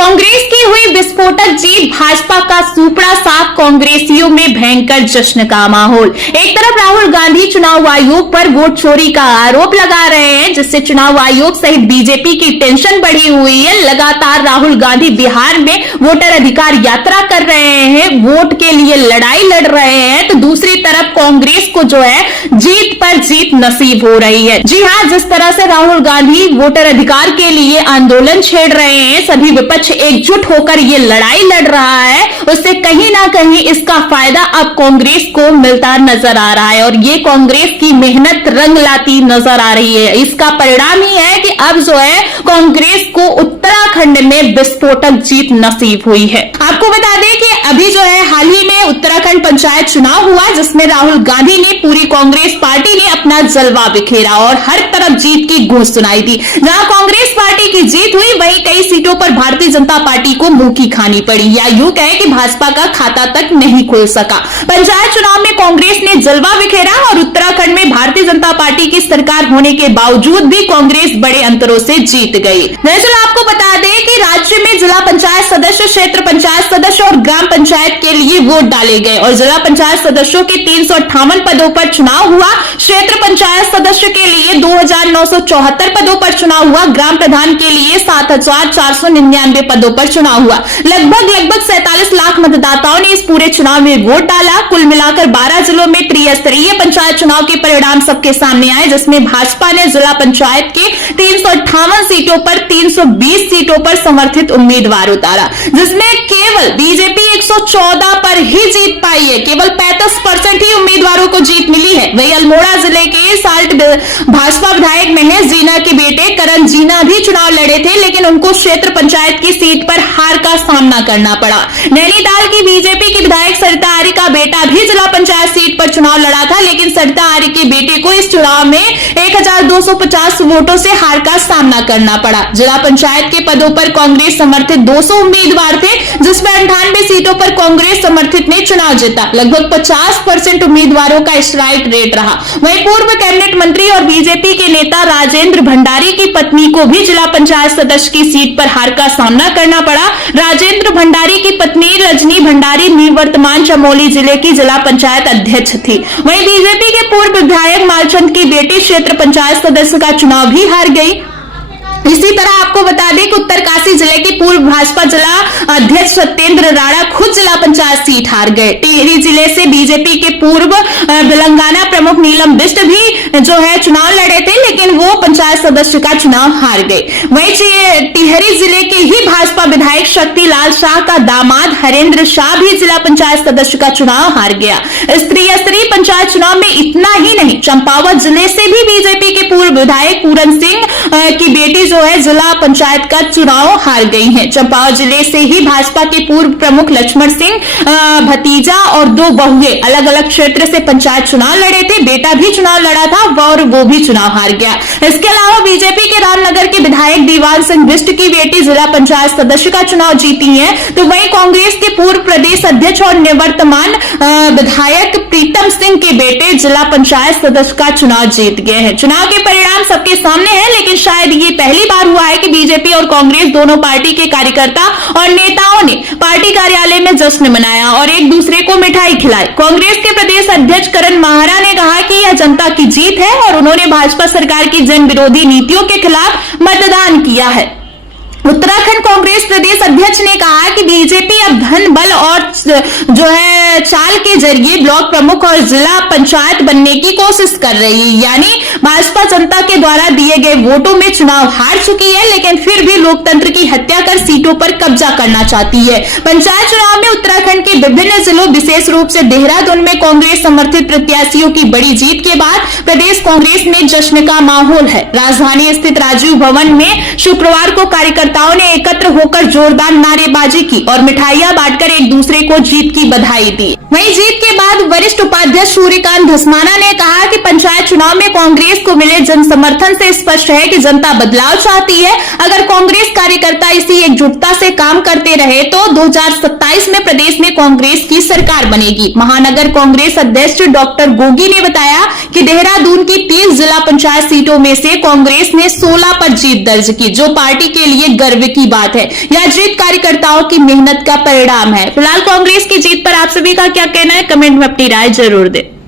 कांग्रेस की हुई विस्फोटक जीत, भाजपा का सूपड़ा साफ, कांग्रेसियों में भयंकर जश्न का माहौल। एक तरफ राहुल गांधी चुनाव आयोग पर वोट चोरी का आरोप लगा रहे हैं, जिससे चुनाव आयोग सहित बीजेपी की टेंशन बढ़ी हुई है। लगातार राहुल गांधी बिहार में वोटर अधिकार यात्रा कर रहे हैं, वोट के लिए लड़ाई लड़ रहे हैं, तो दूसरी तरफ कांग्रेस को जो है जीत पर जीत नसीब हो रही है। जी हां, जिस तरह से राहुल गांधी वोटर अधिकार के लिए आंदोलन छेड़ रहे हैं, सभी विपक्ष एकजुट होकर ये लड़ाई लड़ रहा है, उससे कहीं ना कहीं इसका फायदा अब कांग्रेस को मिलता नजर आ रहा है और ये कांग्रेस की मेहनत रंग लाती नजर आ रही है। इसका परिणाम ही है कि अब जो है कांग्रेस को उत्तराखंड में विस्फोटक जीत नसीब हुई है। आपको बता दें कि अभी जो है हाल ही में उत्तराखंड पंचायत चुनाव हुआ, जिसमें राहुल गांधी ने पूरी कांग्रेस पार्टी ने अपना जलवा बिखेरा और हर तरफ जीत की गूंज सुनाई दी। जहां कांग्रेस पार्टी की जीत हुई, वहीं कई सीटों पर भारतीय जनता पार्टी को मुंह की खानी पड़ी, या यूं कहें कि भाजपा का खाता तक नहीं खुल सका। पंचायत चुनाव में कांग्रेस ने जलवा बिखेरा और उत्तराखंड में भारतीय जनता पार्टी की सरकार होने के बावजूद भी कांग्रेस बड़े अंतरों से जीत गई। दरअसल आपको बता दें कि राज्य में जिला पंचायत सदस्य, क्षेत्र पंचायत सदस्य और ग्राम पंचायत के लिए वोट डाले गए और जिला पंचायत सदस्यों के 358 पदों पर चुनाव हुआ। क्षेत्र पंचायत सदस्य के लिए 2974 पदों पर चुनाव हुआ। ग्राम प्रधान के लिए 7499 पदों पर चुनाव हुआ। लगभग 47 लाख मतदाताओं ने इस पूरे चुनाव में वोट डाला। कुल मिलाकर 12 जिलों में त्रिस्तरीय पंचायत चुनाव के परिणाम सबके सामने आए, जिसमें भाजपा ने जिला पंचायत के 358 सीटों पर 320 सीटों पर समर्थित उम्मीदवार उतारा, जिसमें केवल बीजेपी 114 पर ही जीत पाई है। केवल 35% ही उम्मीदवारों को जीत मिली है। वहीं अल्मोड़ा जिले के साल्ट भाजपा विधायक महेश जीना के बेटे करण जीना भी चुनाव लड़े थे, लेकिन उनको क्षेत्र पंचायत की सीट पर हार का सामना करना पड़ा। नैनीताल की बीजेपी की विधायक सरिता आर्य का बेटा भी जिला पंचायत सीट पर चुनाव लड़ा था, लेकिन सरिता आर्य के बेटे को इस चुनाव में 1250 वोटों से हार का सामना करना पड़ा। जिला पंचायत के पदों पर कांग्रेस समर्थित 200 उम्मीदवार थे, जिसमें 98 सीटों पर कांग्रेस समर्थित ने चुनाव जीता। लगभग 50% उम्मीदवारों का स्ट्राइक रेट रहा। वहीं पूर्व कैबिनेट मंत्री और बीजेपी के नेता राजेंद्र भंडारी की पत्नी को भी जिला पंचायत सदस्य की सीट पर हार का सामना करना पड़ा। राजेंद्र भंडारी की पत्नी रजनी भंडारी निवर्तमान चमोली जिले की जिला पंचायत अध्यक्ष थी। वहीं बीजेपी के पूर्व विधायक मालचंद की बेटी क्षेत्र पंचायत सदस्य का चुनाव भी हार गई। इसी तरह आपको बता दें कि उत्तरकाशी जिले के पूर्व भाजपा जिला अध्यक्ष सत्येंद्र राणा खुद जिला पंचायत सीट हार गए। टिहरी जिले से बीजेपी के पूर्व तेलंगाना प्रमुख नीलम बिष्ट भी जो है चुनाव लड़े थे, लेकिन वो पंचायत सदस्य का चुनाव हार गए। वहीं टिहरी जिले के ही भाजपा विधायक शक्तिलाल शाह का दामाद हरेंद्र शाह भी जिला पंचायत सदस्य का चुनाव हार गया। त्रिस्तरीय पंचायत चुनाव में इतना ही नहीं, चंपावत जिले से भी बीजेपी के पूर्व विधायक पूरन सिंह की बेटी जो है जिला पंचायत का चुनाव हार गई हैं। चंपावत जिले से ही भाजपा के पूर्व प्रमुख लक्ष्मण सिंह भतीजा और 2 बहुए अलग अलग क्षेत्र से पंचायत चुनाव लड़े थे। बेटा भी चुनाव लड़ा था और वो भी चुनाव हार गया। इसके अलावा बीजेपी के रामनगर के विधायक दीवान सिंह बिष्ट की बेटी जिला पंचायत सदस्य का चुनाव जीती है। तो वहीं कांग्रेस के पूर्व प्रदेश अध्यक्ष और निवर्तमान विधायक प्रीतम सिंह के बेटे जिला पंचायत सदस्य का चुनाव जीत गए हैं। चुनाव के परिणाम सबके सामने है, लेकिन शायद ये पहली बार हुआ है कि बीजेपी और कांग्रेस दोनों पार्टी के कार्यकर्ता और नेताओं ने पार्टी कार्यालय में जश्न मनाया और एक दूसरे को मिठाई खिलाई। कांग्रेस के प्रदेश अध्यक्ष करण माहरा ने कहा कि यह जनता की जीत है और उन्होंने भाजपा सरकार की जन विरोधी नीतियों के खिलाफ मतदान किया है। उत्तराखंड कांग्रेस प्रदेश अध्यक्ष ने कहा कि बीजेपी अब धन बल और जो है चाल के जरिए ब्लॉक प्रमुख और जिला पंचायत बनने की कोशिश कर रही है, यानी भाजपा जनता के द्वारा दिए गए वोटों में चुनाव हार चुकी है, लेकिन फिर भी लोकतंत्र की हत्या कर सीटों पर कब्जा करना चाहती है। पंचायत चुनाव में उत्तराखंड के विभिन्न जिलों, विशेष रूप से देहरादून में कांग्रेस समर्थित प्रत्याशियों की बड़ी जीत के बाद प्रदेश कांग्रेस में जश्न का माहौल है। राजधानी स्थित राजीव भवन में शुक्रवार को कार्यकर्ताओं ने एकत्र होकर जोरदार नारेबाजी की और मिठाइयां बांटकर एक दूसरे को जीत की बधाई दी। वहीं जीत के बाद वरिष्ठ उपाध्यक्ष सूर्यकांत धस्माना ने कहा कि पंचायत चुनाव में कांग्रेस को मिले जन समर्थन से स्पष्ट है कि जनता बदलाव चाहती है। अगर कांग्रेस कार्यकर्ता इसी एकजुटता से काम करते रहे तो 2027 में प्रदेश में कांग्रेस की सरकार बनेगी। महानगर कांग्रेस अध्यक्ष डॉक्टर गोगी ने बताया कि देहरादून की 30 जिला पंचायत सीटों में से कांग्रेस ने 16 पर जीत दर्ज की, जो पार्टी के लिए गर्व की बात है। है या जीत कार्यकर्ताओं की मेहनत का परिणाम है। फिलहाल कांग्रेस की जीत पर आप सभी का क्या कहना है, कमेंट में अपनी राय जरूर दें।